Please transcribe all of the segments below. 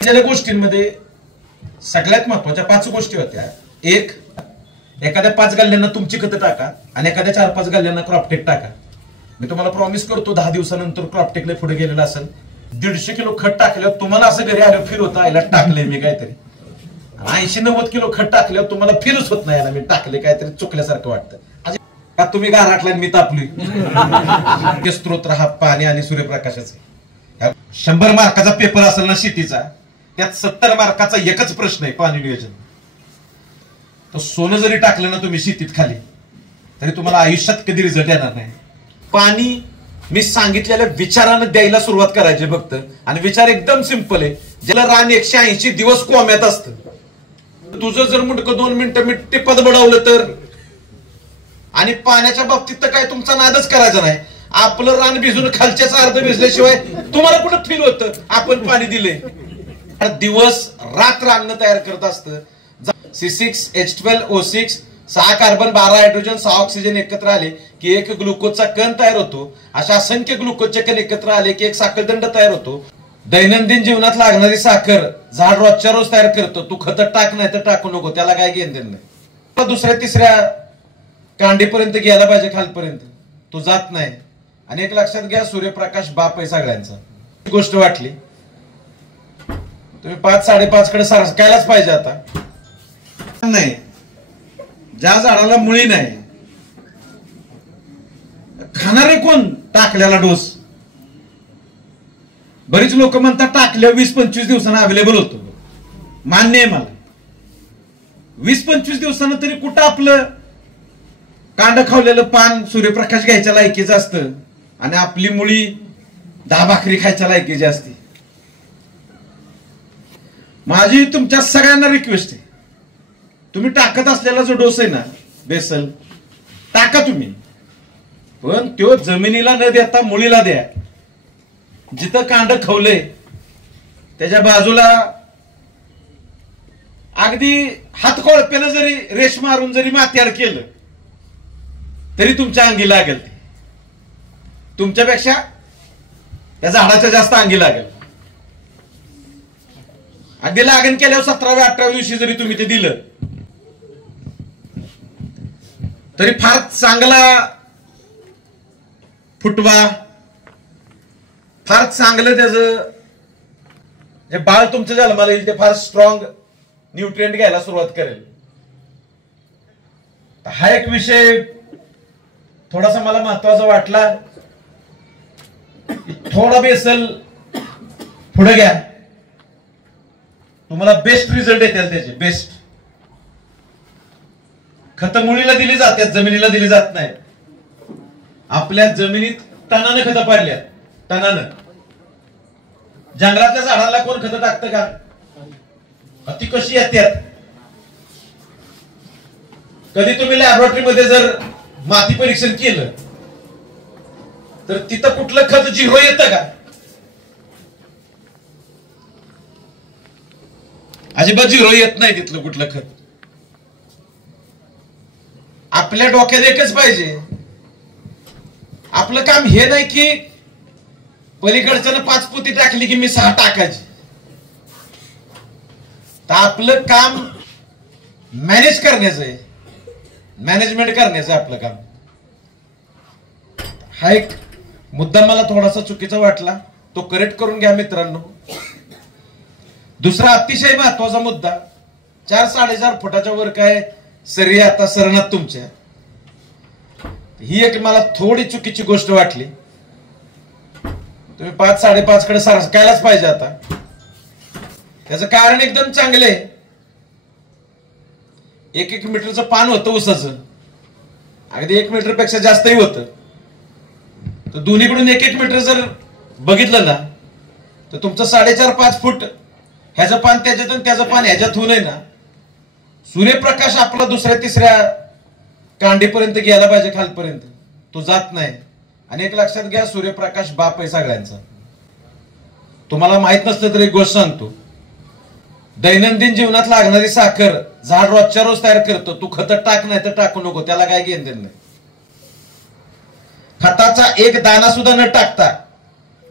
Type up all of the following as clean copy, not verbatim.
ज्या गोष्टींमध्ये सगळ्यात महत्वाच्या 5 गोष्टी होत्या. एक, एखाद्या 5 गल्ल्यांना तुमची खतं टाका आणि एखाद्या 4-5 गल्ल्यांना क्रॉपटेक टाका. मी तुम्हाला प्रॉमिस करतो 10 दिवसानंतर क्रॉपटेकला पुढे गेलेला असेल. 150 किलो खत टाकल्यावर तुम्हाला असं घरी आलं फील होतं आयला टाकले मी काहीतरी. 80-90 किलो खत टाकल्यावर तुम्हाला फीलच होत नाही याला मी टाकले काहीतरी चुकल्यासारखं वाटतं. का तुम्ही गारहाटला मी तापली. स्त्रोत हा पाणी आणि सूर्यप्रकाशाचे. 100 मार्काचा पेपर असेल ना शेतीचा, त्यात 70 मार्काचा एकच प्रश्न आहे पाणी नियोजन. तर सोनं जरी टाकलं ना तुम्ही शेतीत खाली तरी तुम्हाला आयुष्यात कधी रिझल्ट येणार नाही. पाणी मी सांगितलेल्या विचारानं द्यायला सुरुवात करायची फक्त. आणि विचार एकदम सिंपल आहे. ज्याला रान 180 दिवस कोम्यात असतं, तुझं जर मुंडकं 2 मिनिटं मी टिपत बडवलं तर. आणि पाण्याच्या बाबतीत तर काय तुमचा नादच करायचा नाही. आपलं रान भिजून खालच्याच अर्ध भिजल्याशिवाय तुम्हाला कुठं फील होतं आपण पाणी दिले. दिवस रात्र अन्न तयार करत असतं. C6H12O6 6 कार्बन 12 हायड्रोजन 6 ऑक्सिजन एकत्र आले की एक ग्लुकोजचा कण तयार होतो. अशा असंख्य ग्लुकोजचे कण एकत्र आले की एक साखरदंड तयार होतो. दैनंदिन जीवनात लागणारी साखर झाड रोजच्या रोज तयार करतो. तू खत टाक नाही तर टाकू नको, त्याला काय घेणं देणं नाही. दुसऱ्या-तिसऱ्या कांडीपर्यंत गेला पाहिजे खालपर्यंत, तो जात नाही. आणि एक लक्षात घ्या, सूर्यप्रकाश बाप आहे सगळ्यांचा. गोष्ट वाटली तुम्ही 5-5.5 कडे सरकायलाच पाहिजे. आता नाही, ज्या झाडाला मुळी नाही खाणारे कोण टाकलेला डोस. बरीच लोक म्हणतात टाकल्या 20-25 दिवसांना अवेलेबल होतो. मान्य आहे मला. 20-25 दिवसांना तरी कुठं आपलं कांड खावलेलं पान सूर्यप्रकाश घ्यायच्या लायकीचं असतं आणि आपली मुळी 10 भाकरी खायच्या लायकीची असते. माझी तुमच्या सगळ्यांना रिक्वेस्ट आहे, तुम्ही टाकत असलेला जो डोस आहे ना बेसल टाका तुम्ही, पण तो जमिनीला न देता मुळीला द्या. जिथं कांड खवले त्याच्या बाजूला अगदी हातकोळप्यानं जरी रेश मारून जरी मातीआड केलं तरी तुमच्या अंगी लागेल. तुमच्यापेक्षा त्या झाडाच्या जास्त अंगी लागेल. अगदी लागण केल्यावर 17व्या-18व्या दिवशी जरी तुम्ही ते दिलं तरी फार चांगला फुटवा, फार चांगलं त्याचं जे बाळ तुमचं जन्माला येईल ते फार स्ट्रॉंग न्यूट्रिएंट घ्यायला सुरुवात करेल. हा एक विषय थोडासा मला महत्वाचा वाटला. थोडा बेसल पुढे घ्या, तुम्हाला बेस्ट रिझल्ट येतील त्याचे. बेस्ट खत मुळीला दिली जातात, जमिनीला दिली जात नाही. आपल्या जमिनीत टनानं खतं पाडल्या, टनानं. जंगलातल्या झाडाला कोण खतं टाकतं का? ती कशी येतात? कधी तुम्ही लॅबोरेटरीमध्ये जर माती परीक्षण केलं तर तिथं कुठलं खत 0 येतं का? अजिबात 0 येत नाही तिथलं कुठलं खत. आपल्या डोक्यात एकच पाहिजे, आपलं काम हे नाही की पलीकडच्यानं 5 पोती टाकली की मी 6 टाकायची. तर आपलं काम मॅनेज करण्याचं आहे, मॅनेजमेंट करण्याचं आपलं काम. हा एक मुद्दा मला थोडासा चुकीचा वाटला, तो करेक्ट करून घ्या मित्रांनो. दुसरा अतिशय महत्वाचा मुद्दा, 4-4.5 फुटाच्या वर काय सरी आता सरणात तुमच्या. ही एक मला थोडी चुकीची गोष्ट वाटली. तुम्ही 5-5.5 कडे सरकायलाच पाहिजे. आता त्याचं कारण एकदम चांगलं आहे. 1-1 मीटरचं पान होतं ऊसाचं, अगदी 1 मीटर पेक्षा जास्तही होतं. तर दोन्हीकडून 1-1 मीटर जर बघितलं ना तर तुमचं 4.5-5 फूट ह्याचं पान त्याच्यात आणि त्याचं पान ह्याच्यात होऊ नये ना. सूर्यप्रकाश आपला दुसऱ्या-तिसऱ्या कांडीपर्यंत गेला पाहिजे खालपर्यंत, तो जात नाही. आणि एक लक्षात घ्या, सूर्यप्रकाश बाप आहे सगळ्यांचा. तुम्हाला माहित नसलं तरी एक गोष्ट सांगतो, दैनंदिन जीवनात लागणारी साखर झाड रोजच्या रोज तयार करतो. तू खत टाक नाही तर टाकू नको, त्याला काय घेणं देणं नाही. खताचा एक दाना सुद्धा न टाकता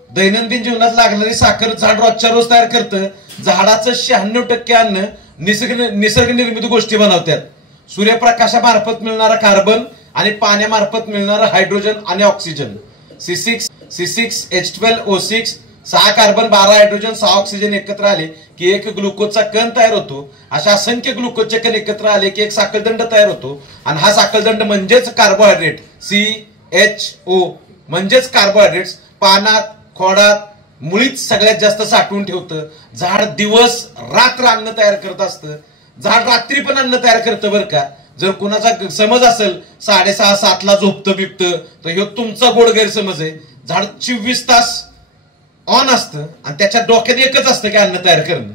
दैनंदिन जीवनात लागणारी साखर झाड रोजच्या रोज तयार करतं. झाडाचं 96% अन्न निसर्ग निर्मित गोष्टी बनवतात. सूर्यप्रकाशामार्फत मिळणारा कार्बन आणि पाण्यामार्फत मिळणारा हायड्रोजन आणि oxygen. C6H12O6 6 carbon 12 hydrogen 6 oxygen एकत्र आले की एक ग्लुकोजचा कण तयार होतो. अशा असंख्य ग्लुकोजचे कण एकत्र आले की एक साखळदंड तयार होतो. आणि हा साखळदंड म्हणजेच कार्बोहायड्रेट. CHO म्हणजेच कार्बोहायड्रेट्स पानात, खोडात, मुळीत सगळ्यात जास्त साठवून ठेवतं. झाड दिवस रात्र अन्न तयार करत असतं. झाड रात्री पण अन्न तयार करतं बरं का. जर कुणाचा समज असेल 6:30-7 ला झोपतं बिपतं तर ह्यो तुमचा गोड गैरसमज आहे. झाड 24 तास ऑन असतं आणि त्याच्या डोक्यात एकच असतं की अन्न तयार करणं.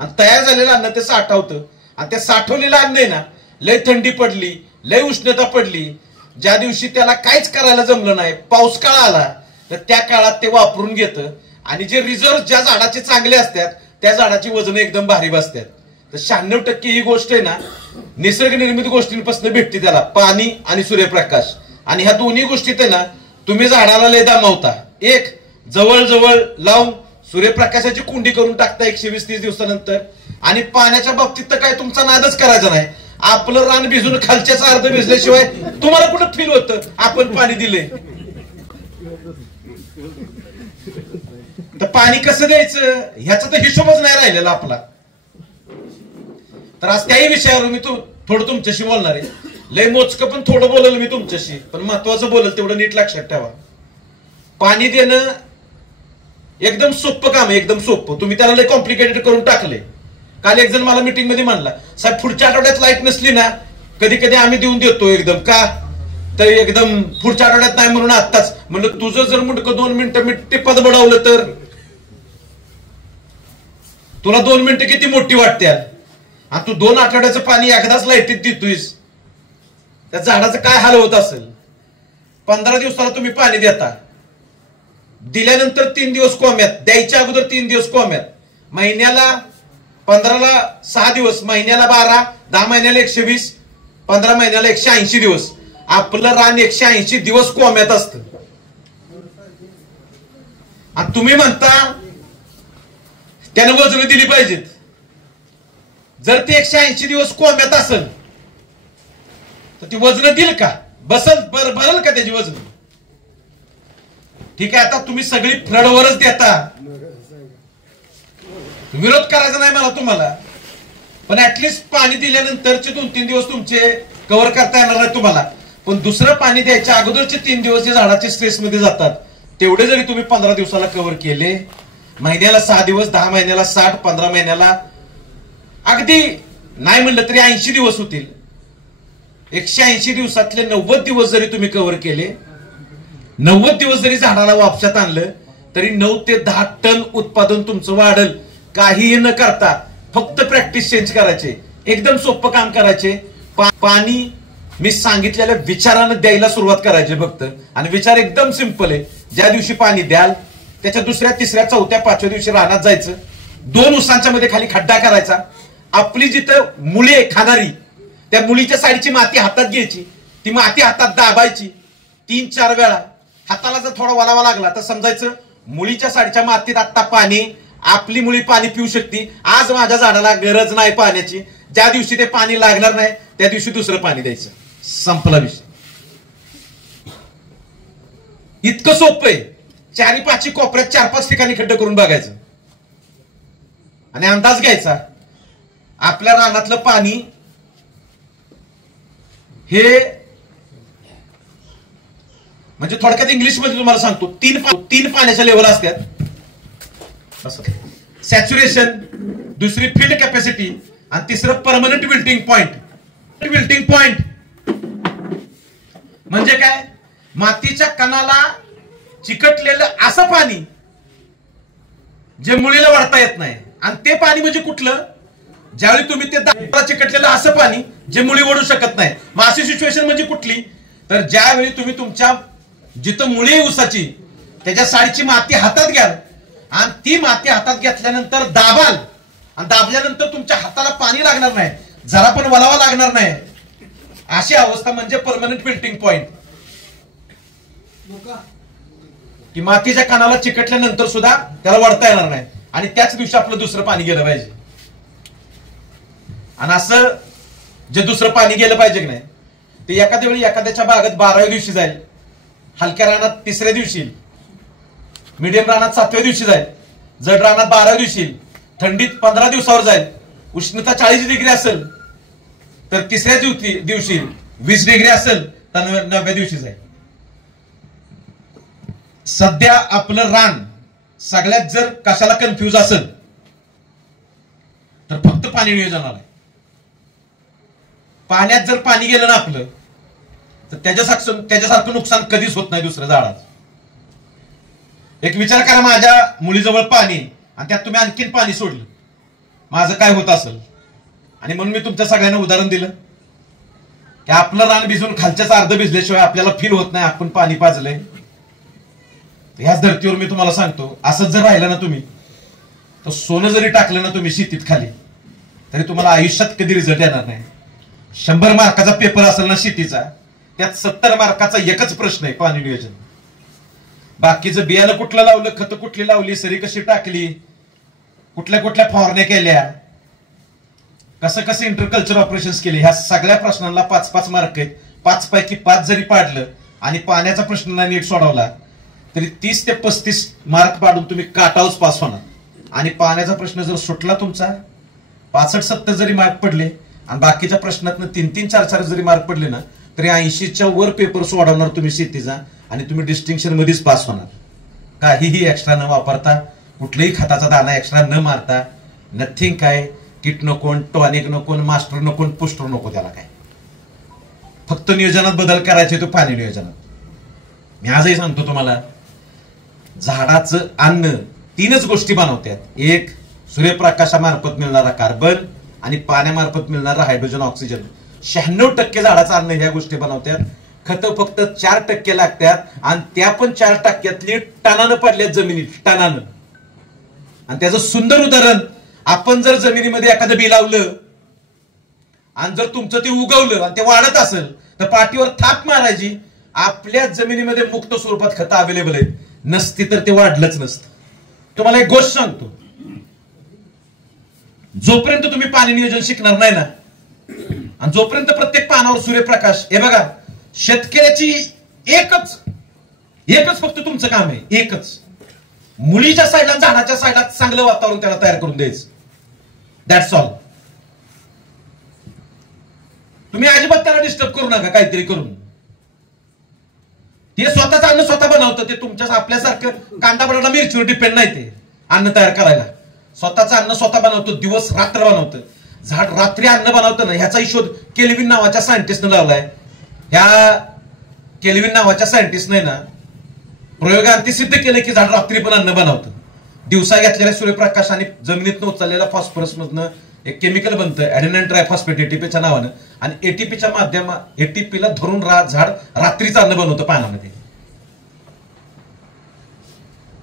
आणि तयार झालेलं अन्न ते साठवतं. आणि ते साठवलेलं अन्न आहे ना, लय थंडी पडली, लय उष्णता पडली, ज्या दिवशी त्याला काहीच करायला जमलं नाही, पाऊस काळ आला, तर त्या काळात ते वापरून घेतं. आणि जे रिझर्व ज्या झाडाचे चांगले असतात त्या झाडाची वजन एकदम भारी बसतात. तर 96% ही गोष्ट आहे ना निसर्ग निर्मित गोष्टींपासून भेटते त्याला, पाणी आणि सूर्यप्रकाश. आणि ह्या दोन्ही गोष्टीत आहे ना तुम्ही झाडाला लय दमावता. एक जवळ जवळ लावून सूर्यप्रकाशाची कुंडी करून टाकता 120-30 दिवसानंतर. आणि पाण्याच्या बाबतीत तर काय तुमचा नादच करायचा नाही. आपलं रान भिजून खालच्याच अर्ध भिजल्याशिवाय तुम्हाला कुठं फील होतं आपण पाणी दिले. तर पाणी कसं द्यायचं ह्याचा तर हिशोबच नाही राहिलेला आपला. तर आज त्याही विषयावर मी थोडं तुमच्याशी बोलणार आहे. लय मोजकं पण थोडं बोलल मी तुमच्याशी, पण महत्वाचं बोलल तेवढं नीट लक्षात ठेवा. पाणी देणं एकदम सोपं काम आहे, एकदम सोपं. तुम्ही त्याला लय कॉम्प्लिकेटेड करून टाकले. काल एक जण मला मीटिंग मध्ये म्हणला, साहेब पुढच्या आठवड्यात लाईट नसली ना कधी कधी आम्ही देऊन देतो एकदम. का तर एकदम पुढच्या आठवड्यात नाही म्हणून आत्ताच. म्हणलं तुझं जर मुंडकं 2 मिनिटं टिपत बडवलं तर तुला 2 मिनिटं किती मोठी वाटते. आणि तू 2 आठवड्याचं पाणी एकदाच लाईटीत देतोयस, त्या झाडाचं काय हाल होत असेल. 15 दिवसाला तुम्ही पाणी देता, दिल्यानंतर 3 दिवस कोम्यात, द्यायच्या अगोदर 3 दिवस कोम्यात, महिन्याला 15ला 6 दिवस, महिन्याला 12, 10 महिन्याला 120, 15 महिन्याला 180 दिवस. आपलं रान 180 दिवस कोम्यात असतं. आणि तुम्ही म्हणता त्यानं वजन दिली पाहिजेत. जर ते 180 दिवस कोम्यात असेल तर ती वजन दिल का, भरल का त्याची वजन. ठीक आहे, आता तुम्ही सगळी फ्लडवरच देता, विरोध करायचा नाही मला तुम्हाला, पण ऍटलिस्ट पाणी दिल्यानंतरचे 2-3 दिवस तुमचे कव्हर करता येणार नाही तुम्हाला. पण दुसरं पाणी द्यायच्या अगोदरचे 3 दिवस जे झाडाच्या स्ट्रेस मध्ये जातात तेवढे जरी तुम्ही 15 दिवसाला कव्हर केले, महिन्याला 6 दिवस, 10 महिन्याला 60, 15 महिन्याला अगदी नाही म्हणलं तरी 80 दिवस होतील. 180 दिवसातले 90 दिवस जरी तुम्ही कव्हर केले, 90 दिवस जरी झाडाला वापशात आणलं तरी 9 ते 10 टन उत्पादन तुमचं वाढल. काहीही न करता फक्त प्रॅक्टिस चेंज करायचे, एकदम सोपं काम करायचे. पाणी मी सांगितलेल्या विचारानं द्यायला सुरुवात करायची फक्त. आणि विचार एकदम सिंपल आहे. ज्या दिवशी पाणी द्याल त्याच्या दुसऱ्या, तिसऱ्या, चौथ्या, 5व्या दिवशी रानात जायचं, 2 उसांच्या मध्ये खाली खड्डा करायचा. आपली जिथं मुळे खाणारी त्या मुळीच्या साईडची माती हातात घ्यायची, ती माती हातात दाबायची 3-4 वेळा. हाताला जर थोडा वलावा लागला तर समजायचं मुळीच्या साईडच्या मातीत आता पाणी, आपली मुळी पाणी पिऊ शकते. आज माझ्या झाडाला गरज नाही पाण्याची. ज्या दिवशी ते पाणी लागणार नाही त्या दिवशी दुसरं पाणी द्यायचं, संपला विषय. इतकं सोपं आहे. 4-5 कोपऱ्यात 4-5 ठिकाणी खड्डे करून बघायचं आणि अंदाज घ्यायचा आपल्या रानातलं पाणी हे, म्हणजे थोडक्यात इंग्लिश मध्ये तुम्हाला सांगतो, 3 पाण्याच्या लेवल असतात. सॅच्युरेशन, दुसरी फील्ड कॅपॅसिटी आणि तिसरं permanent wilting point. Wilting point म्हणजे काय, मातीच्या कणाला चिकटलेलं असं पाणी जे मुळीला वाढता येत नाही. आणि ते पाणी म्हणजे कुठलं, ज्यावेळी तुम्ही ते दाबाला चिकटलेलं असं पाणी जे मुळी ओढू शकत नाही. मग अशी सिच्युएशन म्हणजे कुठली, तर ज्यावेळी तुम्ही तुमच्या जिथं मुळी आहे ऊसाची त्याच्या साईडची माती हातात घ्याल आणि ती माती हातात घेतल्यानंतर दाबाल आणि दाबल्यानंतर तुमच्या हाताला पाणी लागणार नाही, जरा पण वलावा लागणार नाही. अशी अवस्था म्हणजे परमनंट विल्टिंग पॉइंट. की मातीच्या कणाला चिकटल्यानंतर सुद्धा त्याला वळता येणार नाही. आणि त्याच दिवशी आपलं दुसरं पाणी गेलं पाहिजे. आणि असं जे दुसरं पाणी गेलं पाहिजे की नाही ते एखाद्या वेळी एखाद्याच्या बागेत 12व्या दिवशी जाईल, हलक्या रानात 3ऱ्या दिवशी, मीडियम रानात 7व्या दिवशी जाईल, जड रानात 12व्या दिवशी, थंडीत 15 दिवसावर जाईल, उष्णता 40 डिग्री असेल तर 3ऱ्या दिवशी, 20 डिग्री असेल तर 9व्या दिवशी जाईल. सध्या आपलं रान सगळ्यात जर कशाला कन्फ्युज असेल तर फक्त पाणी नियोजनाला आहे. पाण्यात जर पाणी गेलं ना आपलं तर त्याच्यासारखं नुकसान कधीच होत नाही दुसऱ्या झाडात. एक विचार करा, माझ्या मुलीजवळ पाणी आणि त्यात तुम्ही आणखीन पाणी सोडलं, माझं काय होत असेल. आणि म्हणून मी तुमच्या सगळ्यांना उदाहरण दिलं की आपलं रान भिजून खालच्याच अर्ध भिजल्याशिवाय आपल्याला फील होत नाही आपण पाणी पाजलंय. ह्याच धर्तीवर मी तुम्हाला सांगतो, असंच जर राहिलं ना तुम्ही तर सोनं जरी टाकलं ना तुम्ही शेतीत खाली तरी तुम्हाला आयुष्यात कधी रिझल्ट येणार नाही. 100 मार्काचा पेपर असेल ना शेतीचा, त्यात 70 मार्काचा एकच प्रश्न आहे, पाणी नियोजन. बाकीचं बियाणं कुठलं लावलं, खतं कुठली लावली, सरी कशी टाकली, कुठल्या कुठल्या फवारण्या केल्या, कसं इंटरकल्चर ऑपरेशन्स केले, ह्या सगळ्या प्रश्नांना 5-5 मार्क आहेत. 5 पैकी 5 जरी पाडलं आणि पाण्याचा प्रश्न नीट सोडवला तरी 30 ते 35 मार्क पाडून तुम्ही काटावच पास होणार. आणि पाण्याचा प्रश्न जर सुटला तुमचा, 65-70 जरी मार्क पडले आणि बाकीच्या प्रश्नातनं 3-3, 4-4 जरी मार्क पडले ना तरी 80च्या वर पेपर सोडवणार तुम्ही शेतीचा आणि तुम्ही डिस्टिंक्शन मध्येच पास होणार. काहीही एक्स्ट्रा न वापरता, कुठल्याही खताचा दाना एक्स्ट्रा न मारता, नथिंग. काय किट नको, टॉनिक नको, मास्टर नको, पुस्टर नको, त्याला काय फक्त नियोजनात बदल करायचे, तो पाणी नियोजनात. मी आजही सांगतो तुम्हाला, झाडाचं अन्न 3च गोष्टी बनवतात. एक, सूर्यप्रकाशामार्फत मिळणारा कार्बन आणि पाण्यामार्फत मिळणारा हायड्रोजन, ऑक्सिजन. 96% झाडाचं अन्न ह्या गोष्टी बनवतात. खतं फक्त 4% लागतात आणि त्या पण 4%तली टनानं पडल्यात जमिनीत, टनानं. आणि त्याचं सुंदर उदाहरण, आपण जर जमिनीमध्ये एखादं बी लावलं आणि जर तुमचं ते उगवलं आणि ते वाढत असेल तर पाठीवर थाप मारायची, आपल्या जमिनीमध्ये मुक्त स्वरूपात खतं अवेलेबल आहेत. नसती तर ते वाढलंच नसतं. तुम्हाला एक गोष्ट सांगतो, जोपर्यंत तुम्ही पाणी नियोजन शिकणार नाही ना आणि जोपर्यंत प्रत्येक पानावर सूर्यप्रकाश, हे बघा, शेतकऱ्याची एकच फक्त तुमचं काम आहे, एकच, मुलीच्या साईडला, झाडाच्या साईडला चांगलं वातावरण त्याला तयार करून द्यायचं. That's all. तुम्ही अजिबात त्याला डिस्टर्ब करू नका काहीतरी करून. ते स्वतःच अन्न स्वतः बनवतं. ते तुमच्या आपल्यासारखं कांदा बटाटा मिरचीवर डिपेंड नाही. ते अन्न तयार करायला स्वतःचं अन्न स्वतः बनवतो, दिवस रात्र बनवतं. झाड रात्री अन्न बनवतं ना, ह्याचा शोध केल्विन नावाच्या सायंटिस्टने लावलाय. ह्या केल्विन नावाच्या सायंटिस्टने ना प्रयोगांती सिद्ध केलं की झाड रात्री पण अन्न बनवतं. दिवसा घेतलेल्या सूर्यप्रकाशाने जमिनीतनं उचललेल्या फॉस्फरस मधनं एक केमिकल बनतं, ऍडेनाइन ट्रायफॉस्फेट, एटीपीच्या नावानं. आणि एटीपीच्या माध्यमात एटीपीला धरून झाड रात्रीचं अन्न बनवतं पानामध्ये.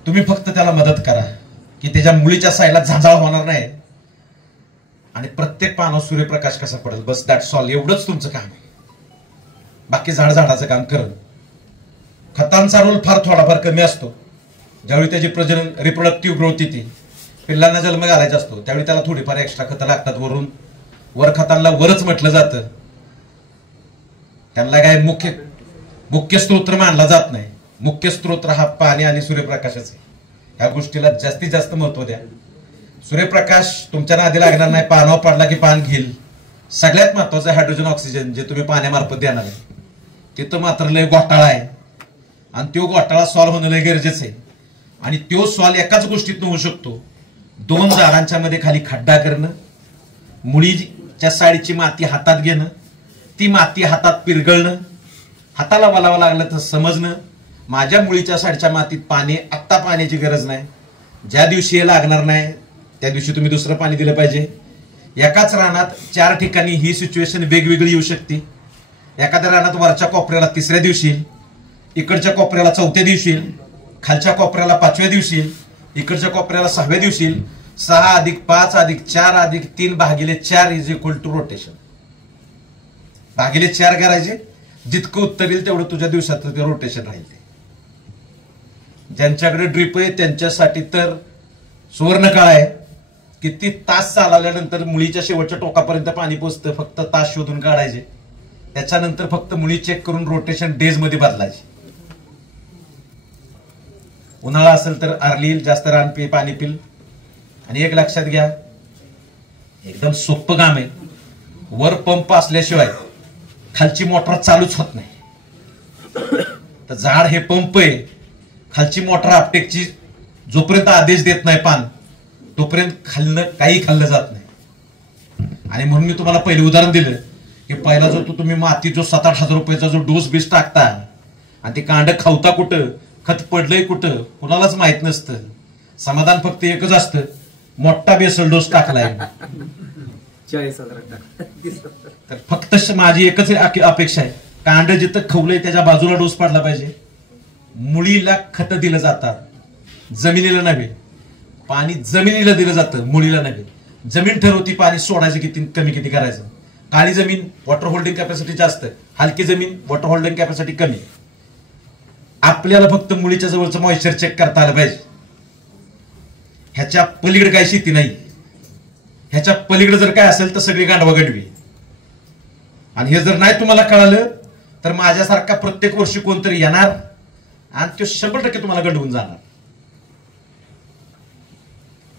तुम्ही फक्त त्याला मदत करा की त्याच्या मुलीच्या साईडला झांजाळ होणार नाही आणि प्रत्येक पानावर सूर्यप्रकाश कसा पडेल, बस दॅट्स ऑल. एवढंच तुमचं काम आहे. बाकी झाडाचं काम करत. खतांचा रोल फार थोडाफार कमी असतो. ज्यावेळी त्याची प्रजनन, रिप्रोडक्टिव्ह ग्रोथ येते, पिल्लांना जन्म घालायचा असतो, त्यावेळी त्याला थोडीफार एक्स्ट्रा खतं लागतात. वर खतांना वरच म्हटलं जातं. त्यांना काय मुख्य स्त्रोत्र मानला जात नाही. मुख्य स्त्रोत्र हा पाणी आणि सूर्यप्रकाशाचे. ह्या गोष्टीला जास्तीत जास्त महत्व द्या. सूर्यप्रकाश तुमच्या नादी लागणार नाही, पानावर पडला की पान घेईल. सगळ्यात महत्वाचं हायड्रोजन, ऑक्सिजन जे तुम्ही पाण्यामार्फत देणार आहे. तिथं मात्र लय घोटाळा आहे आणि तो घोटाळा सॉल्व्ह होणं लय गरजेचं आहे. आणि तो सॉल्व्ह एकाच गोष्टीतून होऊ शकतो, 2 झाडांच्या मध्ये खाली खड्डा करणं, मुळीच्या साईडची माती हातात घेणं, ती माती हातात पिरगळणं, हाताला वलावं लागलं तर समजणं, माझ्या मुळीच्या साईडच्या मातीत पाणी, आत्ता पाण्याची गरज नाही, ज्या दिवशी हे लागणार नाही त्या दिवशी तुम्ही दुसरं पाणी दिलं पाहिजे. एकाच रानात 4 ठिकाणी ही सिच्युएशन वेगवेगळी येऊ शकते. एखाद्या रानात वरच्या कोपऱ्याला 3ऱ्या दिवशी, इकडच्या कोपऱ्याला 4थ्या दिवशी, खालच्या कोपऱ्याला 5व्या दिवशी, इकडच्या कोपऱ्याला 6व्या दिवशी. 6 + 5 + 4 + 3 /4 = रोटेशन. /4 करायचे, जितकं उत्तर येईल तेवढं तुझ्या दिवसात ते रोटेशन राहील. ज्यांच्याकडे ड्रिप आहे त्यांच्यासाठी तर सुवर्ण काळ आहे. किती तास चालवल्यानंतर मुळीच्या शेवटच्या टोकापर्यंत पाणी पोचतं. फक्त तास शोधून काढायचे. त्याच्यानंतर फक्त मुळी चेक करून रोटेशन डेज मध्ये बदलायची. उन्हाळा असेल तर अर्ली जास्त रान पाणी पिल. आणि एक लक्षात घ्या, एकदम सोपं काम आहे. वर पंप असल्याशिवाय खालची मोटर चालूच होत नाही. तर झाड हे पंप आहे. खालची मोटर आपटेकची जोपर्यंत आदेश देत नाही पान, तोपर्यंत काही खाल्लं जात नाही. आणि म्हणून मी तुम्हाला पहिले उदाहरण दिलं की पहिला जो तुम्ही माती जो 7-8 हजार रुपयाचा जो डोस बीस टाकता आणि ते कांड खावता कुठं, खत पडलंय कुठं, कुणालाच माहित नसतं. समाधान फक्त एकच असतं, मोठा बेसल डोस टाकलाय. 40,000 तर फक्त माझी एकच अपेक्षा आहे, कांड जिथं खवलंय त्याच्या बाजूला डोस पडला पाहिजे. मुळीला खत दिलं जातात, जमिनीला नव्हे. पाणी जमिनीला दिलं जातं, मुळीला नव्हे. जमीन ठरवती पाणी सोडायचं किती कमी किती करायचं. काळी जमीन वॉटर होल्डिंग कॅपॅसिटी जास्त, हलकी जमीन वॉटर होल्डिंग कॅपॅसिटी कमी. आपल्याला फक्त मुळीच्या जवळचं मॉइश्चर चेक करता आलं पाहिजे. ह्याच्या पलीकडे काही शेती नाही. ह्याच्या पलीकडे जर काय असेल तर सगळी गांडवा गडवी. आणि हे जर नाही तुम्हाला कळालं तर माझ्यासारखा प्रत्येक वर्षी कोणतरी येणार आणि तो 100% तुम्हाला गंडवून जाणार.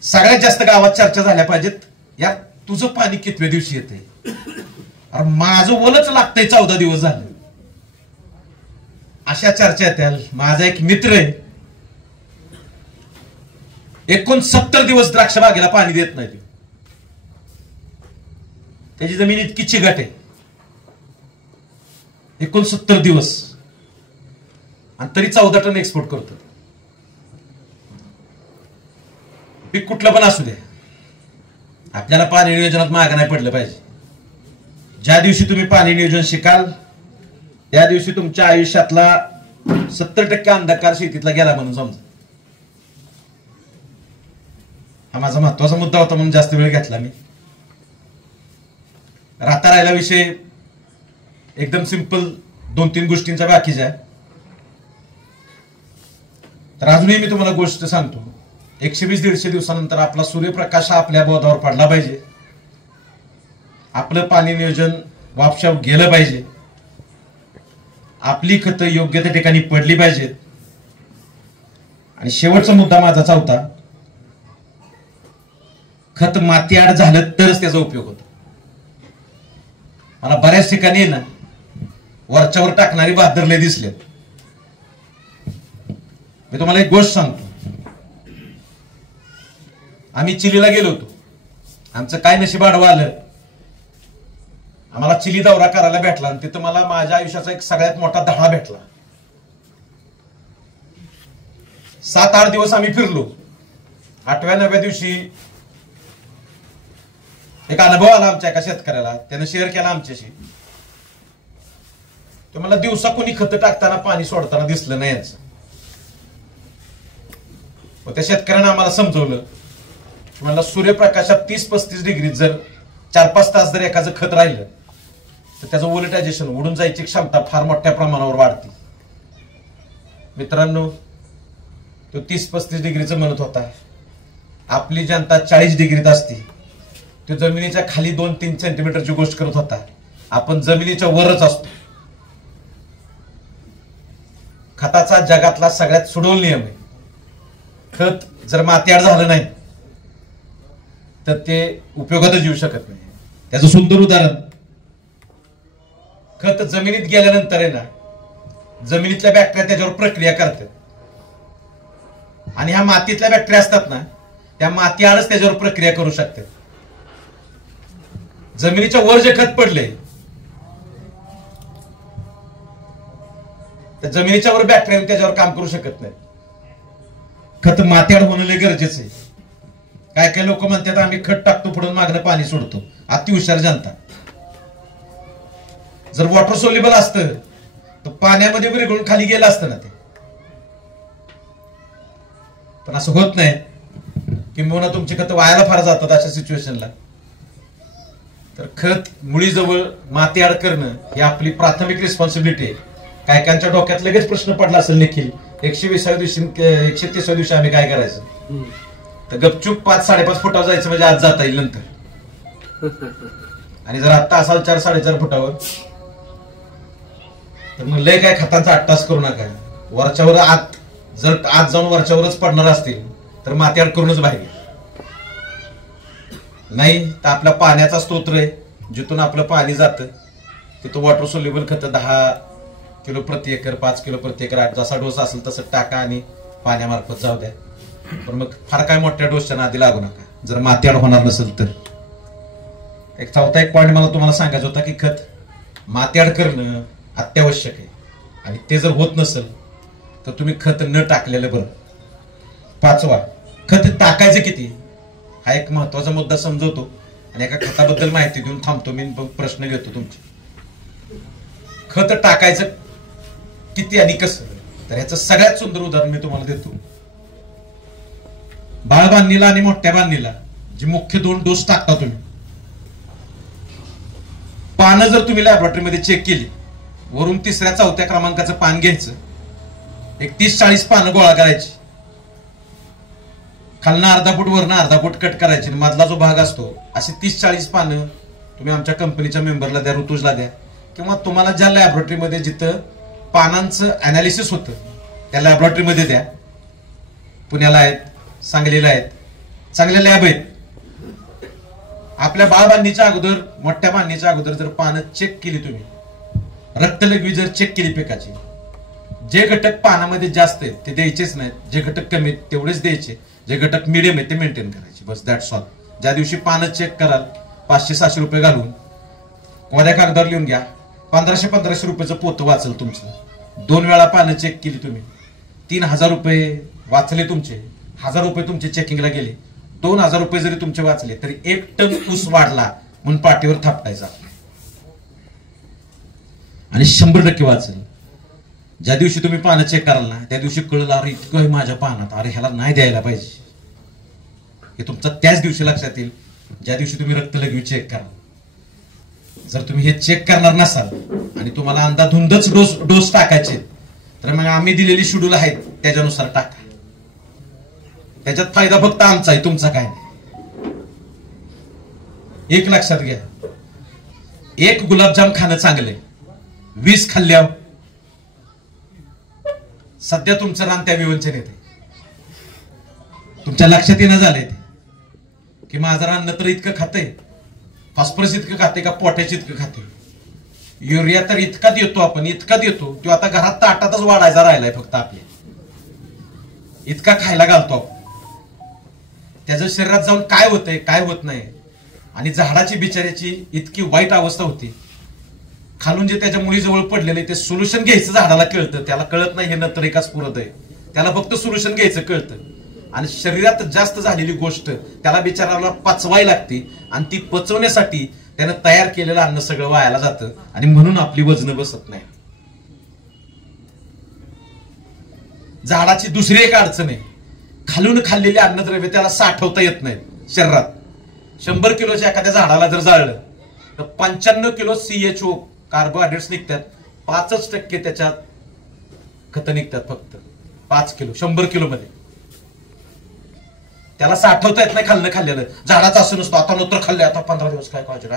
सगळ्यात जास्त गावात चर्चा झाल्या पाहिजेत, यार तुझं पाणी कितव्या दिवशी येते. अरे माझं वलच लागतंय 14 दिवस झाले. अशा चर्चा येत्या. माझा एक मित्र आहे, 69 दिवस द्राक्ष बागेला पाणी देत नाही. त्याची जमीन इतकी चिघट आहे. 69 दिवस आणि तरी 14 टन एक्सपोर्ट करतो. पीक कुठलं पण असू दे, आपल्याला पाणी नियोजनात मागं नाही पडलं पाहिजे. ज्या दिवशी तुम्ही पाणी नियोजन शिकाल त्या दिवशी तुमच्या आयुष्यातला 70% अंधकार शेतीतला गेला म्हणून समजा. हा माझा महत्वाचा मुद्दा होता म्हणून जास्त वेळ घेतला मी. राहता राहिला विषय एकदम सिंपल, 2-3 गोष्टींचा बाकीच्या. तर अजूनही मी तुम्हाला गोष्ट सांगतो. 120-150 दिवसानंतर आपला सूर्यप्रकाश आपल्या बोधावर पडला पाहिजे. आपलं पाणी नियोजन वापशाव गेलं पाहिजे. आपली खतं योग्य त्या ठिकाणी पडली पाहिजेत. आणि शेवटचा मुद्दा माझा 4था, खत मातीआड झालं तरच त्याचा उपयोग होतो. मला बऱ्याच ठिकाणी ना वरच्यावर टाकणारी बहादरले दिसले. मी तुम्हाला एक गोष्ट सांगतो. आम्ही चिलीला गेलो होतो. आमचं काय नशीब आडवं आलं, आम्हाला चिली दौरा करायला भेटला आणि तिथं मला माझ्या आयुष्याचा एक सगळ्यात मोठा धडा भेटला. 7-8 दिवस आम्ही फिरलो. 8व्या-9व्या दिवशी एक अनुभव आला आमच्या एका शेतकऱ्याला. त्याने शेअर केला आमच्याशी. तो मला दिवसा कोणी खत टाकताना पाणी सोडताना दिसलं नाही याचं. मग त्या शेतकऱ्यानं आम्हाला समजवलं, मला सूर्यप्रकाशात 30-35 डिग्रीत जर 4-5 तास जर एखादं खत राहिलं तर त्याचं व्होलेटायझेशन उडून जायची क्षमता फार मोठ्या प्रमाणावर वाढते. मित्रांनो, तो 30-35 डिग्रीचं म्हणत होता. आपली जनता 40 डिग्रीत असते. तो जमिनीच्या खाली 2-3 सेंटीमीटरची गोष्ट करत होता. आपण जमिनीच्या वरच असतो. खताचा जगातला सगळ्यात सुडोल नियम आहे. खत जर मातीआड झालं नाही तर ते उपयोगातच येऊ शकत नाही. त्याचं सुंदर उदाहरण, खत जमिनीत गेल्यानंतर आहे ना, जमिनीतल्या बॅक्टेरिया त्याच्यावर प्रक्रिया करतात आणि ह्या मातीतल्या बॅक्टेरिया असतात ना, त्या मातीआडच त्याच्यावर प्रक्रिया करू शकतात. जमिनीच्या वर जे खत पडले त्या जमिनीच्या वर बॅक्टेरिया त्याच्यावर काम करू शकत नाही. खत मातीआड होणं लय गरजेचं आहे. काय काय लोक म्हणतात आम्ही खत टाकतो पुढून मागणं पाणी सोडतो. अति हुशार जनता. जर वॉटर सोल्युबल असतं तर पाण्यामध्ये विरघळून खाली गेलं असतं ना ते. पण असं होत नाही. किंबहुना तुमची खत वायाला फार जातात अशा सिच्युएशनला. तर खत मुळीजवळ मातीआड करणं ही आपली प्राथमिक रिस्पॉन्सिबिलिटी आहे. काय कायच्या डोक्यात लगेच प्रश्न पडला असेल निखिल, 120व्या दिवशी 130व्या दिवशी आम्ही काय करायचं. तर गपचूप 5-5.5 फुटावर जायचं म्हणजे आज जाता येईल नंतर. आणि जर आता असाल 4-4.5 फुटावर तर मग लय काय खतांचा 8 तास करू नका. वरच्यावर आत जर आत जाऊन वरच्यावरच पडणार असतील तर माती करूनच बाहेर. नाही तर आपला पाण्याचा स्त्रोत आहे, जिथून आपलं पाणी जातं तिथं वॉटर सोल्युबल खत 10 किलो प्रति एकर, 5 किलो प्रति एकर, जसा डोस असेल तसं टाका आणि पाण्यामार्फत जाऊ द्या. पण मग फार काय मोठ्या डोसच्या नादी लागू नका जर मातीआड होणार नसेल तर. एक चौथा पॉईंट मला तुम्हाला सांगायचा होता की खत मातीआड करणं अत्यावश्यक आहे. आणि ते जर होत नसेल तर तुम्ही खत न टाकलेलं बरं. 5वा, खत टाकायचं किती हा एक महत्वाचा मुद्दा समजवतो आणि एका खताबद्दल माहिती देऊन थांबतो. मी प्रश्न घेतो तुमचे. खत टाकायचं किती आणि कसं, तर ह्याचं सगळ्यात सुंदर उदाहरण मी तुम्हाला देतो. बाळ बांधणीला आणि मोठ्या बांधणीला जे मुख्य 2 डोस टाकता तुम्ही, पानं जर तुम्ही लॅबोरेटरीमध्ये चेक केली, वरून 3ऱ्या-4थ्या क्रमांकाचं पान घ्यायचं, एक 30-40 पानं गोळा करायची, खालनं अर्धा फूट वरनं अर्धा फूट कट करायची, मधला जो भाग असतो असे 30-40 पानं तुम्ही आमच्या कंपनीच्या मेंबरला द्या, ऋतुजला द्या, किंवा तुम्हाला ज्या लॅबोरेटरीमध्ये जिथं पानांचं अनालिसिस होतं त्या लॅबोरेटरीमध्ये द्या. पुण्याला आहेत, सांगलीला आहेत, चांगल्या लॅब आहेत. आपल्या बाळ बांधणीच्या अगोदर, मोठ्या बांधणीच्या अगोदर जर पानं चेक केली तुम्ही, रक्तलघवी जर चेक केली पिकाची, जे घटक पानामध्ये जास्त आहेत ते द्यायचेच नाहीत, जे घटक कमी आहेत तेवढेच द्यायचे, जे घटक मिडियम आहेत ते मेंटेन करायचे, बस दॅट्स ऑल. ज्या दिवशी पानं चेक कराल 500-600 रुपये घालून कोऱ्या कागदावर लिहून घ्या, 1500-1500 रुपयाचं पोतं वाचल तुमचं. 2 वेळा पानं चेक केली तुम्ही, 3000 रुपये वाचले तुमचे. 1000 रुपये तुमचे चेकिंगला गेले, 2000 रुपये जरी तुमचे वाचले तरी 1 टन ऊस वाढला म्हणून पाठीवर थापटायचा आणि 100% वाचेल. ज्या दिवशी तुम्ही पानं चेक कराल ना त्या दिवशी कळलं, अरे इतकं आहे माझ्या पानात, अरे ह्याला नाही द्यायला पाहिजे. हे तुमचं त्याच दिवशी लक्षात येईल ज्या दिवशी तुम्ही रक्तलघवी चेक कराल. जर तुम्ही हे चेक करणार नसाल आणि तुम्हाला अंदाधुंदच डोस टाकायचे तर मग आम्ही दिलेली शेड्यूल आहेत त्याच्यानुसार टाका. त्याच्यात फायदा फक्त आमचा आहे, तुमचा काय नाही. एक लक्षात घ्या, 1 गुलाबजाम खाणं चांगलंय, 20 खाल्ल्यावर सध्या तुमचं रान त्या विवंचन येते. तुमच्या लक्षात येणं झालंय की माझं रान तर इतकं खातंय, फॉस्फरस इतकं खाते का पोटॅश इतकं खाते, युरिया तर इतका देतो आपण, इतका देतो तो आता घरात ताटातच वाढायचा राहिलाय फक्त आपल्या, इतका खायला घालतो आपण. त्याचं शरीरात जाऊन काय होतंय काय होत नाही. आणि झाडाची बिचाऱ्याची इतकी वाईट अवस्था होती, खालून जे त्याच्या मुळीजवळ पडलेले ते सोल्युशन घ्यायचं झाडाला कळतं, त्याला कळत नाही हे नंतर एकाच पुरत आहे, त्याला फक्त सोल्युशन घ्यायचं कळतं. आणि शरीरात जास्त झालेली गोष्ट त्याला बिचाराला पचवायला लागते आणि ती पचवण्यासाठी त्यानं तयार केलेलं अन्न सगळं वायाला जातं आणि म्हणून आपली वजन बसत नाही. झाडाची दुसरी एक अडचण आहे, खालून खाल्लेले अन्नद्रव्य त्याला साठवता येत नाहीत शरीरात. 100 किलोच्या एखाद्या झाडाला जर जाळलं तर 95 किलो CHO कार्बोहायड्रेट्स निघतात, 5% त्याच्यात खत निघतात फक्त. 5 किलो 100 किलो मध्ये त्याला साठवता येत नाही खाल्लं खाल्लेलं. झाडाचं असं नसतं आता नंतर खाल्लं आता 15 दिवस काय खायचं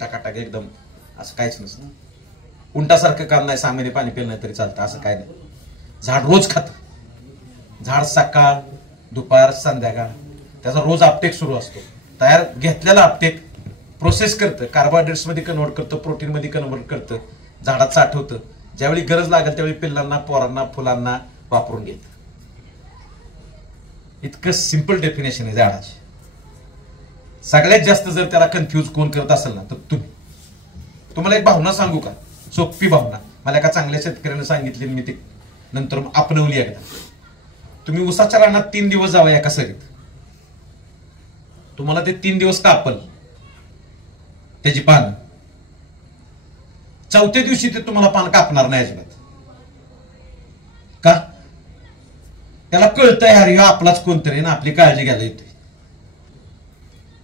टाकाटाक एकदम, असं काहीच नसतं. उंटासारखं काम नाही, 6 महिने पाणी पिलं नाही तरी चालतं, असं काय नाही. झाड रोज खात, झाड सकाळ दुपार संध्याकाळ त्याचा रोज अपटेक सुरू असतो. तयार घेतलेला अपटेक प्रोसेस करतं, कार्बोहायड्रेट्स मध्ये कन्वर्ट करतं, प्रोटीन मध्ये कन्वर्ट करतं, झाडात साठवतं, ज्यावेळी गरज लागेल त्यावेळी पिल्लांना पोरांना फुलांना वापरून घेतं. इतकं सिंपल डेफिनेशन आहे झाडाची. सगळ्यात जास्त जर त्याला कन्फ्युज कोण करत असेल ना तर तुम्ही. तुम्हाला एक भावना सांगू का, सोपी भावना, मला एका चांगल्या शेतकऱ्याने सांगितली, मी ती नंतर आपणवली एकदा. तुम्ही उसाच्या रानात 3 दिवस जावा एका सरीत, तुम्हाला ते 3 दिवस कापल त्याची पान, 4थ्या दिवशी ते तुम्हाला पान कापणार नाही अजिबात. का? त्याला कळतंय अरे आपलाच कोणतरी ना, आपली काळजी घ्यायला येते.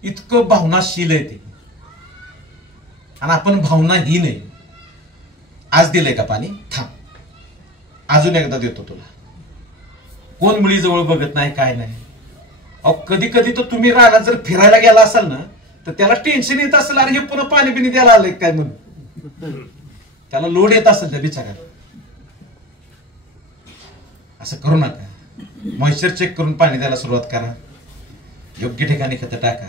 इतकं भावनाशील आहे ते. आणि आपण भावनाहीन आहे. आज दिलंय का पाणी, थांब अजून एकदा देतो तुला. कोण मुळी जवळ बघत नाही काय नाही. अहो कधी कधी तर तुम्ही रानात जर फिरायला गेला असाल ना तर त्याला टेन्शन येत असेल, अरे हे पुन्हा पाणी बिणी द्यायला आलंय काय म्हणून, त्याला लोड येत असेल त्या बिचाऱ्याला. असं करू नका. मॉइश्चर चेक करून पाणी द्यायला सुरुवात करा. योग्य ठिकाणी खतं टाका.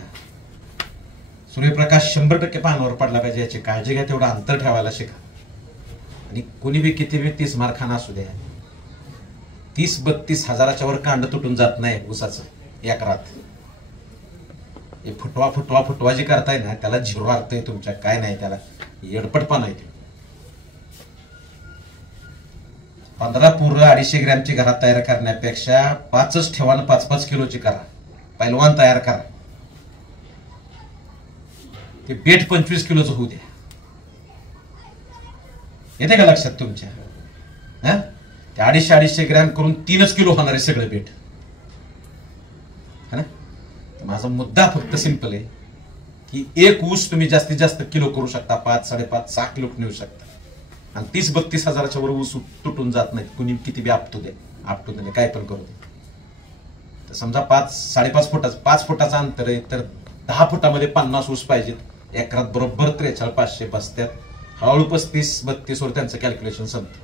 सूर्यप्रकाश 100% पानावर पडला पाहिजे याची काळजी घ्या. तेवढं अंतर ठेवायला शिका. आणि कोणी बी किती बी 30 मारखाना असू द्या, 30-32 हजाराच्या वर कांड तुटून जात नाही ऊसाचं एकरात. हे फुटवा जी करताय ना त्याला झिरो अर्थ तुमच्या, काय नाही त्याला येडपटपणा आहे. 15 पूर्व 250 ग्रॅमची घरात तयार करण्यापेक्षा 5च ठेवा ना 5-5 किलोची करा. पैलवान तयार करा. ते बेट 25 किलोचं होऊ द्या. येते का लक्षात तुमच्या? ते 250 ग्रॅम करून 3च किलो होणार आहे सगळं बेट. है ना? माझा मुद्दा फक्त सिंपल आहे की एक ऊस तुम्ही जास्तीत जास्त किलो करू शकता. 5, 5.5, 6 किलो नेऊ शकता. आणि 30-32 हजाराच्या वर ऊस तुटून जात नाही. कुणी किती बी आपटू दे काय पण करू दे. तर समजा 5-5.5 फुटाचं 5 फुटाचं अंतर आहे तर 10 फुटामध्ये 50 ऊस पाहिजेत. एकरात बरोबर 43,500 बसत्यात. हळूहळू 35-32 वर त्यांचं कॅल्क्युलेशन संपतं.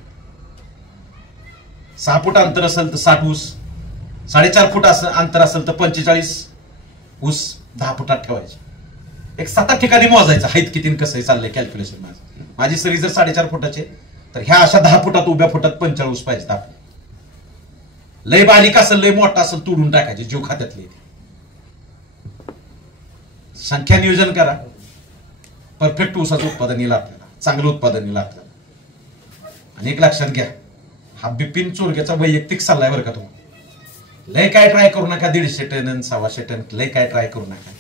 6 फूट अंतर असेल तर 60 ऊस, 4.5 फूट अंतर असेल तर 45 ऊस 10 फुटात ठेवायचे. एक 7 ठिकाणी मोजायचं हाईत किती कसं चाललंय कॅल्क्युलेशन. माझी सरी जर 4.5 फुटाचे तर ह्या अशा 10 फुटात उभ्या फुटात 45 ऊस पाहिजेत. आपले लय बारीक असेल लय मोठा असेल तोडून टाकायचे जीव खात्यातले. संख्या नियोजन करा. परफेक्ट ऊसाचं उत्पादन येईल आपल्याला, चांगलं उत्पादन येईल आपल्याला. आणि एक लक्षात घ्या, हा बिपिन चोरगेचा वैयक्तिक सल्ला आहे बरं का. तुम्हाला लय काय ट्राय करू नका. 150 टन 125 टन लय काय ट्राय करू नका.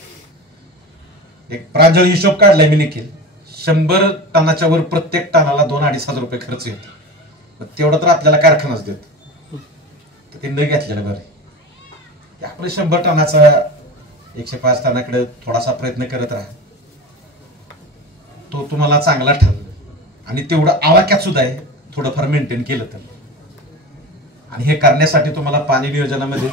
एक प्रांजळ हिशोब काढलाय मी निखिल. 100 टनाच्या वर प्रत्येक टनाला 2-2.5 हजार रुपये खर्च येतो. तेवढं तर आपल्याला कारखानाच देतो. तर ते न घेतलेलं बरं. आपण 100 टनाचा 105 टनाकडे थोडासा प्रयत्न करत राहा. तो तुम्हाला चांगला ठरला. आणि तेवढं आवाक्यात सुद्धा आहे थोडंफार मेंटेन केलं तर. आणि हे करण्यासाठी तुम्हाला पाणी नियोजनामध्ये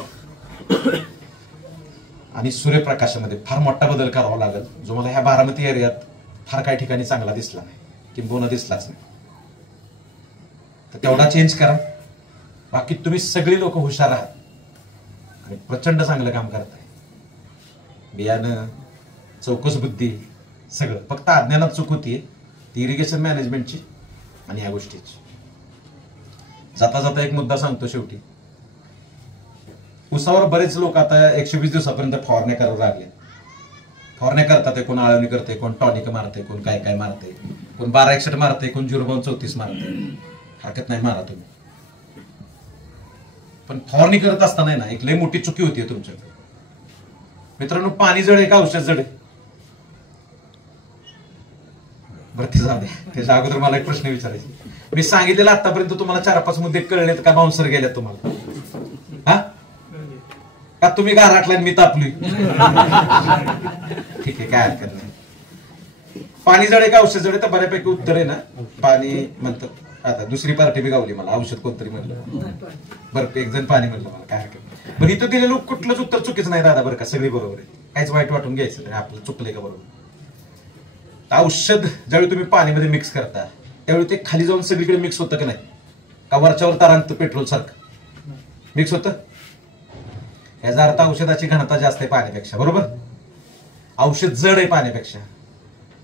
आणि सूर्यप्रकाशामध्ये फार मोठा बदल करावा लागेल, जो मला ह्या बारामती एरियात फार काही ठिकाणी चांगला दिसला नाही, किंबहुना दिसलाच नाही. तर तेवढा चेंज करा. बाकी तुम्ही सगळी लोक हुशार आहात आणि प्रचंड चांगलं काम करताय. बियाणं, चौकस बुद्धी सगळं. फक्त अज्ञानात चूक होतीये ती इरिगेशन मॅनेजमेंटची आणि ह्या गोष्टीची. जाता जाता एक मुद्दा सांगतो शेवटी. उसावर बरेच लोक आता 120 दिवसापर्यंत फवारण्या करायला लागले. फवारण्या करतात. कोण आळवणी करते, कोण टॉनिक मारते, कोण काय काय मारते, कोण 1261 मारते, कोण 0-34 मारते. हरकत नाही, मारा तुम्ही. पण फवारणी करत असताना ना एक लय मोठी चुकी होती तुमच्याकडे मित्रांनो. पाणी जड आहे का औषध जड आहे? बरं ते जाऊ दे. त्याच्या अगोदर मला एक प्रश्न विचारायचे. मी सांगितलेलं आतापर्यंत तुम्हाला 4-5 मुद्दे कळलेत का? बाउन्सर गेल्यात तुम्हाला? हा का तुम्ही गारहाटला मी तापली? ठीक आहे, काय हरकत नाही. पाणी जड आहे का औषध जड आहे? तर बऱ्यापैकी उत्तर आहे ना पाणी म्हणतात. आता दुसरी पार्टी बी गावली मला, औषध कोणतरी म्हणलं. बरं एक जण पाणी म्हणलं मला, काय हरकत नाही. पण इथं दिलेलं कुठलंच उत्तर चुकीचं नाही दादा बरं का. सगळी बरोबर आहे. काहीच वाईट वाटून घ्यायचं नाही. आपलं चुकलंय का बरोबर. औषध ज्यावेळी तुम्ही पाणीमध्ये मिक्स करता त्यावेळी ते खाली जाऊन सगळीकडे मिक्स होतं की नाही? का वरच्यावर तारांत पेट्रोल सारखं मिक्स होतं? याचा अर्थ औषधाची घनता जास्त आहे पाण्यापेक्षा, बरोबर? औषध जड आहे पाण्यापेक्षा.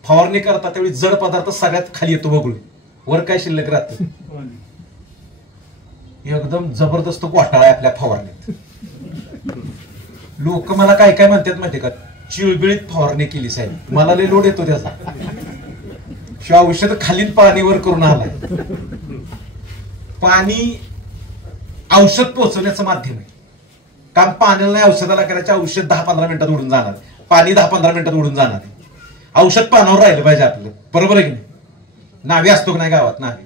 फवारणी करता त्यावेळी जड पदार्थ सगळ्यात खाली येतो वगळून, वर काय शिल्लक राहतं? एकदम जबरदस्त घोटाळा आहे आपल्या फवारणीत. लोक मला काय काय म्हणतात माहिती का? चिळबिळीत फवारणी केली साहेब. मला लय लोड येतो त्याचा. शिवाय औषध खालील पाणीवर करून आलाय. पाणी औषध पोहोचवण्याचं माध्यम आहे. काम पाण्याला नाही औषधाला करायचं. औषध 10-15 मिनिटात उडून जाणार, पाणी 10-15 मिनिटात उडून जाणार. औषध पानावर राहिलं पाहिजे आपलं, बरोबर आहे की नाही? नावी असतो की नाही गावात? नावी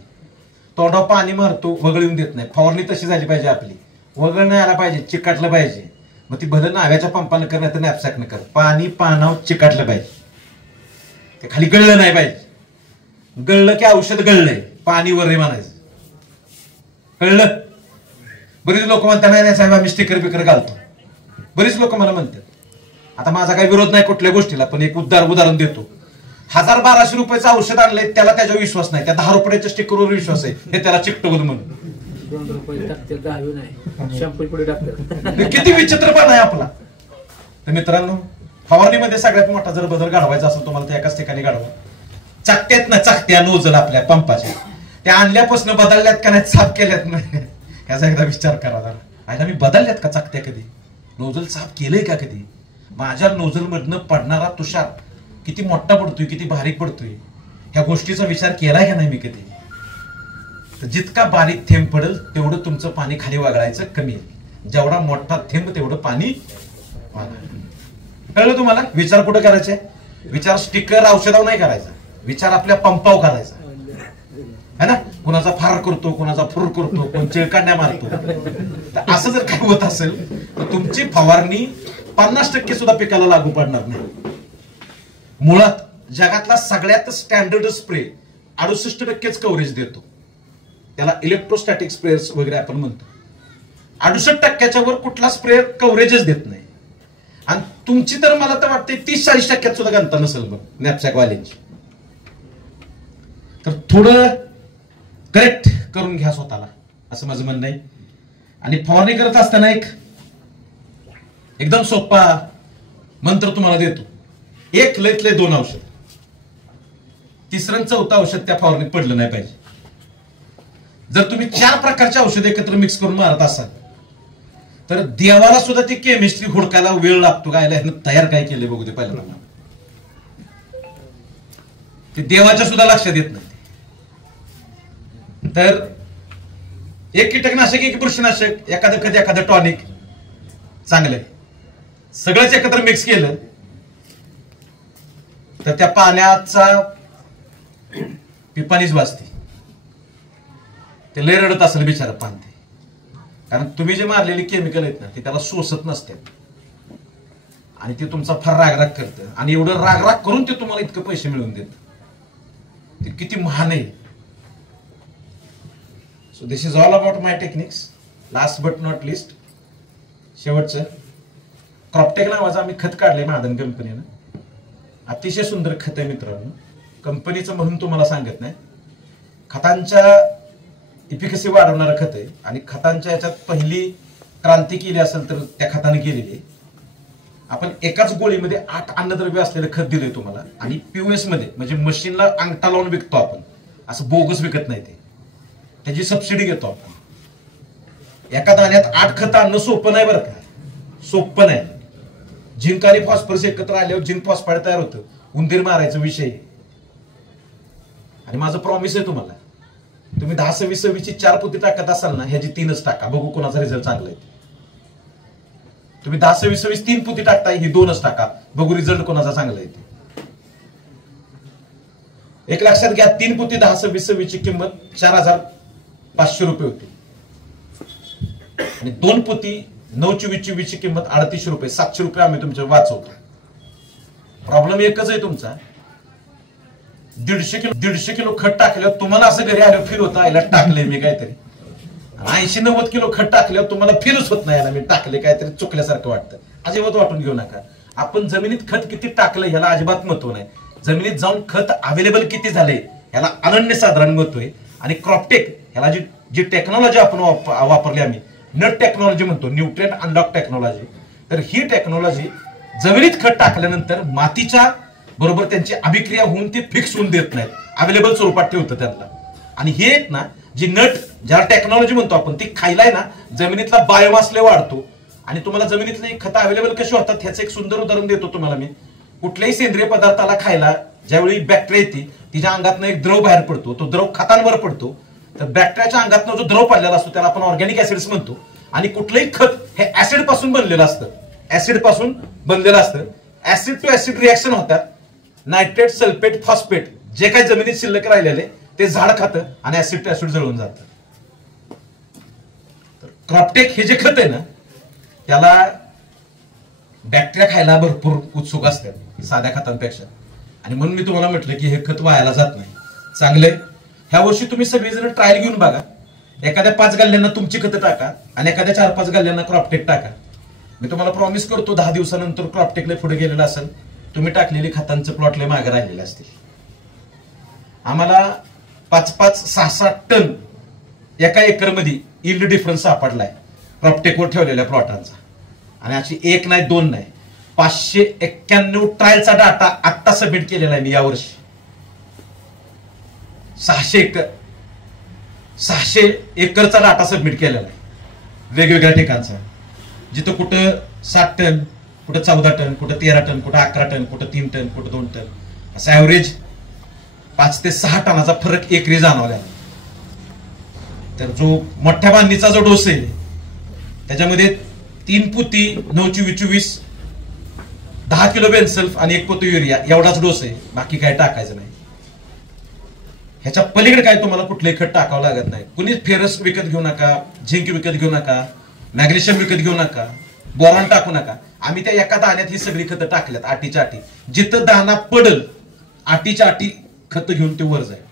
तोंडावर पाणी मारतो, वगळ येऊन देत नाही. फवारणी तशी झाली पाहिजे आपली. वगळ नाही आला पाहिजे, चिकाटलं पाहिजे. मग ती भलं नाव्याच्या पंपानं कर नाही तर नॅपसॅकनं कर, पाणी पानावर चिकाटलं पाहिजे. ते खाली गळलं नाही पाहिजे. गळलं की औषध गळलंय, पाणी वर रे म्हणायचं. कळलं? बरेच लोक म्हणतात नाही साहेब आम्ही स्टिकर बिकर घालतो. बरीच लोक मला म्हणतात, आता माझा काही विरोध नाही कुठल्या गोष्टीला, पण एक उदाहरण देतो. 1000-1200 रुपयाचं औषध आणलंय, त्याला त्याच्यावर विश्वास नाही, त्या 10 रुपयाच्या स्टिकरवर विश्वास आहे, हे त्याला चिकटवलं म्हणून. 2 रुपये टाकते, 10 नाही, शॅम्पू पुढे टाकतात. किती विचित्रपणा आहे आपला. तर मित्रांनो, फवारणीमध्ये सगळ्यात मोठा जर बदल घडवायचा असेल तुम्हाला, तर एकाच ठिकाणी घडवा. चकत्यात ना चकत्या नोजल आपल्या पंपाच्या त्या आणल्यापासून बदलल्यात का नाही, साफ केल्यात नाही, याचा एकदा विचार करा जरा. आता मी बदलल्यात का चकत्या, कधी नोजल साफ केलंय का कधी? माझ्या नोजल मधनं पडणारा तुषार किती मोठा पडतोय, किती बारीक पडतोय, ह्या गोष्टीचा विचार केलाय का नाही मी कधी? तर जितका बारीक थेंब पडेल तेवढं तुमचं पाणी खाली वगळायचं कमी आहे, जेवढा मोठा थेंब तेवढं पाणी कळलं तुम्हाला? विचार कुठं करायचे? विचार स्टिकर औषधावर नाही करायचा, विचार आपल्या पंपावर करायचा है ना. कुणाचा फार करतो, कुणाचा फुर करतो, कोण चिळकांड्या मारतो. तर असं जर काय होत असेल तर तुमची फवारणी 50% सुद्धा पिकाला लागू पडणार नाही. मुळात जगातला सगळ्यात स्टँडर्ड स्प्रे 68%च कव्हरेज देतो, त्याला इलेक्ट्रोस्टॅटिक स्प्रे वगैरे आपण म्हणतो. 68%च्या वर कुठला स्प्रे कव्हरेजच देत नाही. आणि तुमची तर मला तर वाटते 30-40% सुद्धा गणता नसेल बघ नॅपसॅक वाल्यांची. तर थोडं करेक्ट करून घ्या स्वतःला, असं माझं म्हणणं आहे. आणि फवारणी करत असताना एकदम सोपा मंत्र तुम्हाला देतो. एक लयतले 2 औषध, तिसरं 4थं औषध त्या फवारणीत पडलं नाही पाहिजे. जर तुम्ही 4 प्रकारचे औषध एकत्र मिक्स करून मारत असाल तर देवाला सुद्धा ती केमिस्ट्री हुडकायला वेळ लागतो. काय तयार काय केले बघू दे पहिल्यांदा, ते देवाच्या सुद्धा लक्षात येत नाही. तर एक कीटकनाशक, एक बुरशीनाशक, एखादं टॉनिक चांगलं आहे, सगळंच एकत्र मिक्स केलं तर त्या पाण्याचा पिपाणीच वाचते. ते लय रडत असेल बिचारा पान, ते कारण तुम्ही जे मारलेली केमिकल आहेत ना, ते त्याला सोसत नसते आणि ते तुमचा फार रागराग करतं. आणि एवढं रागराग करून ते तुम्हाला इतकं पैसे मिळवून देतं, ते किती महान आहे. So this is all about my techniques. Last but not list, शेवटचं क्रॉपटेक नावाचं आम्ही खत काढलंय महादन कंपनीनं. अतिशय सुंदर खत आहे मित्रांनो, कंपनीचं म्हणून तुम्हाला सांगत नाही. खतांच्या इफिकसी वाढवणारं खत आहे आणि खतांच्या याच्यात पहिली क्रांती केली असेल तर त्या खताने केलेली आहे. आपण एकाच गोळीमध्ये 8 अन्नद्रव्य असलेलं खत दिलंय तुम्हाला आणि पीओएस मध्ये, म्हणजे मशीनला अंगठा लावून विकतो आपण, असं बोगस विकत नाही, ते त्याची सबसिडी घेतो आपण. एका दाण्यात 8 खत आणणं सोपं नाही बरं का, सोपं नाही. झिंक आणि फॉस्फरस एकत्र आल्यावर झिंक फॉस्फाईड तयार होतं, उंदीर मारायचा विषय. आणि माझं प्रॉमिस आहे तुम्हाला, तुम्ही 10-20-26ची 4 पोती टाकत असाल ना, ह्याची 3च टाका, बघू कोणाचा रिझल्ट चांगला आहे. तुम्ही 10-20-26 3 पोती टाकताय, ही 2च टाका, बघू रिझल्ट कोणाचा चांगला आहे. एक लक्षात घ्या, 3 पोती 10-20-26ची किंमत 4500 रुपये होती आणि 2 पोती 9-24-24ची किंमत 3800 रुपये, 700 रुपये आम्ही तुमचे वाचवतो. प्रॉब्लेम एकच आहे तुमचा, 150 किलो खत टाकल्यावर तुम्हाला असं घरी आलं फील होतं, याला टाकले मी काहीतरी. 80-90 किलो खत टाकल्यावर तुम्हाला फीलच होत नाही, याला मी टाकले काहीतरी चुकल्यासारखं वाटतं. अजिबात वाटून घेऊ नका. आपण जमिनीत खत किती टाकलं ह्याला अजिबात महत्व नाही, जमिनीत जाऊन खत अवेलेबल किती झाले ह्याला अनन्यसाधारण महत्व आहे. आणि क्रॉपटेक ह्याला जी टेक्नॉलॉजी आपण वापरली, आम्ही नट टेक्नॉलॉजी म्हणतो, न्यूट्रिएंट अनलॉक टेक्नॉलॉजी. तर ही टेक्नॉलॉजी जमिनीत खत टाकल्यानंतर मातीच्या बरोबर त्यांची अभिक्रिया होऊन ते फिक्स होऊन देत नाहीत, अवेलेबल स्वरूपात ठेवतं त्यांना. आणि हे एक ना, जी नट ज्याला टेक्नॉलॉजी म्हणतो आपण, ती खायलाय ना जमिनीतला बायोमास लय वाढतो. आणि तुम्हाला जमिनीतली खतं अवेलेबल कशी होतात ह्याचं एक सुंदर उदाहरण देतो तुम्हाला मी. कुठल्याही सेंद्रिय पदार्थाला खायला ज्यावेळी बॅक्टेरिया येते, तिच्या अंगातनं एक द्रव बाहेर पडतो, तो द्रव खतांवर पडतो. तर बॅक्टेरियाच्या अंगातनं जो द्रव पडलेला असतो त्याला आपण ऑर्गॅनिक ऍसिड्स म्हणतो. आणि कुठलंही खत हे ऍसिड पासून बनलेलं असतं, ऍसिड पासून बनलेलं असतं. ऍसिड टू ऍसिड रिएक्शन होतात, नायट्रेट, सल्फेट, फॉस्फेट जे काही जमिनीत शिल्लक राहिलेले ते झाड खातं आणि ऍसिड टू ऍसिड जळून जातं. तर क्रॉपटेक हे जे खत आहे ना, त्याला बॅक्टेरिया खायला भरपूर उत्सुक असतात साध्या खतांपेक्षा. आणि म्हणून मी तुम्हाला म्हटलं की हे खत वायाला जात नाही, चांगलंय. ह्या वर्षी तुम्ही सगळेजण ट्रायल घेऊन बघा. एखाद्या 5 गल्ल्यांना तुमची खतं टाका आणि एखाद्या 4-5 गल्ल्यांना क्रॉपटेक टाका. मी तुम्हाला प्रॉमिस करतो 10 दिवसानंतर क्रॉपटेकला पुढे गेलेलं असेल, तुम्ही टाकलेली खतांचं प्लॉटले मागे राहिलेले असतील. आम्हाला 5-5, 6-6 टन एका एकरमध्ये यील्ड डिफरन्स सापडलाय क्रॉपटेकवर ठेवलेल्या प्लॉटांचा. आणि अशी 1 नाही 2 नाही, 591 ट्रायलचा डाटा आत्ता सबमिट केलेला आहे मी यावर्षी. 600 एकरचा डाटा सबमिट केलेला आहे वेगवेगळ्या ठिकाणचा, जिथं कुठं 7 टन, कुठं 14 टन, कुठं 13 टन, कुठं 11 टन, कुठं 3 टन, कुठं 2 टन, असं ऍव्हरेज 5 ते 6 टनाचा फरक एकरी जाणवला. तर जो मोठ्या बांधणीचा जो डोस आहे त्याच्यामध्ये 3 पोती 9-24, 10 किलो बेनसल्फ आणि 1 पोती युरिया एवढाच डोस आहे, बाकी काय टाकायचं नाही. ह्याच्या पलीकडे काय तुम्हाला कुठलंही खत टाकावं लागत नाही. कुणीच फेरस विकत घेऊ नका, झिंक विकत घेऊ नका, मॅग्नेशियम विकत घेऊ नका, बोरॉन टाकू नका. आम्ही त्या एका दाण्यात ही सगळी खतं टाकल्यात. आटीच्या आटी जिथं दाना पडल आटीच्या आटी खत घेऊन ते वर जाईल.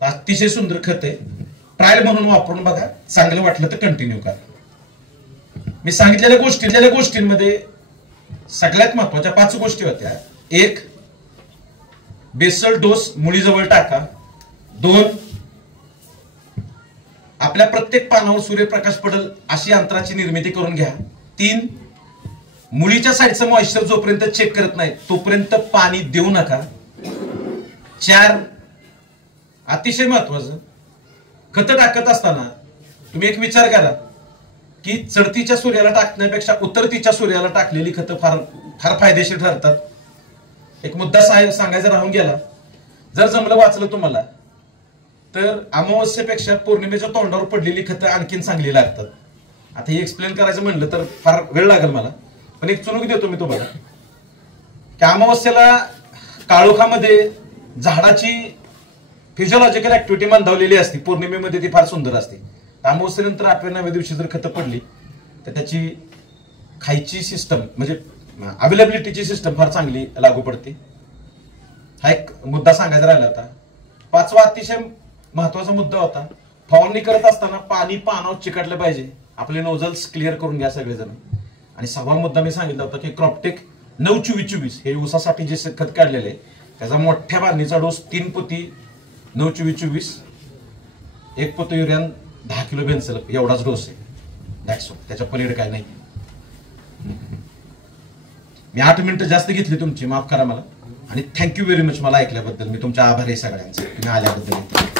अतिशय सुंदर खत आहे. ट्रायल म्हणून वापरून बघा, चांगलं वाटलं तर कंटिन्यू करा. मी सांगितलेल्या गोष्टींमध्ये सगळ्यात महत्वाच्या 5 गोष्टी होत्या. 1, बेसल डोस मुळीजवळ टाका. 2, आपल्या प्रत्येक पानावर सूर्यप्रकाश पडेल अशी अंतराची निर्मिती करून घ्या. 3, मुळीच्या साईडचं मॉइश्चर जोपर्यंत चेक करत नाही तोपर्यंत पाणी देऊ नका. 4, अतिशय महत्वाचं, खत टाकत असताना तुम्ही एक विचार करा की चढतीच्या सूर्याला टाकण्यापेक्षा उतरतीच्या सूर्याला टाकलेली खतं फार फार फायदेशीर ठरतात. एक मुद्दा सांगायचा राहून गेला. जर जमलं वाचलं तुम्हाला तर अमावस्येपेक्षा पौर्णिमेच्या तोंडावर पडलेली खतं आणखीन चांगली लागतात. आता हे एक्सप्लेन करायचं म्हणलं तर फार वेळ लागेल मला, पण एक चुनूक देतो मी तुम्हाला की अमावस्येला काळोखामध्ये झाडाची फिजिओलॉजिकल ऍक्टिव्हिटी मंदावलेली असते, पौर्णिमेमध्ये ती फार सुंदर असते. अमावस्येनंतर 8व्या-9व्या दिवशी जर खतं पडली तर त्याची खायची सिस्टम म्हणजे अवेलेबिलिटीची सिस्टम फार चांगली लागू पडते. हा एक मुद्दा सांगायचा राहिला होता. 5वा अतिशय महत्वाचा मुद्दा होता, फवारणी करत असताना पाणी पानावर चिकटलं पाहिजे. आपले नोझल्स क्लिअर करून घ्या सगळेजण. आणि 6वा मुद्दा मी सांगितला होता की क्रॉपटेक 9-24 हे ऊसासाठी जे खत काढलेले त्याचा मोठ्या बांधणीचा डोस 3 पोती 9-24, 1 पोती युरिया, 10 किलो बेनसल्फ एवढाच डोस आहे. दॅट्स ऑल, त्याच्या पलीकडे काय नाही. मी 8 मिनिटं जास्त घेतली तुमची, माफ करा मला. आणि थँक्यू व्हेरी मच मला ऐकल्याबद्दल. मी तुमच्या आभारी आहे सगळ्यांचे, तुम्ही आल्याबद्दल.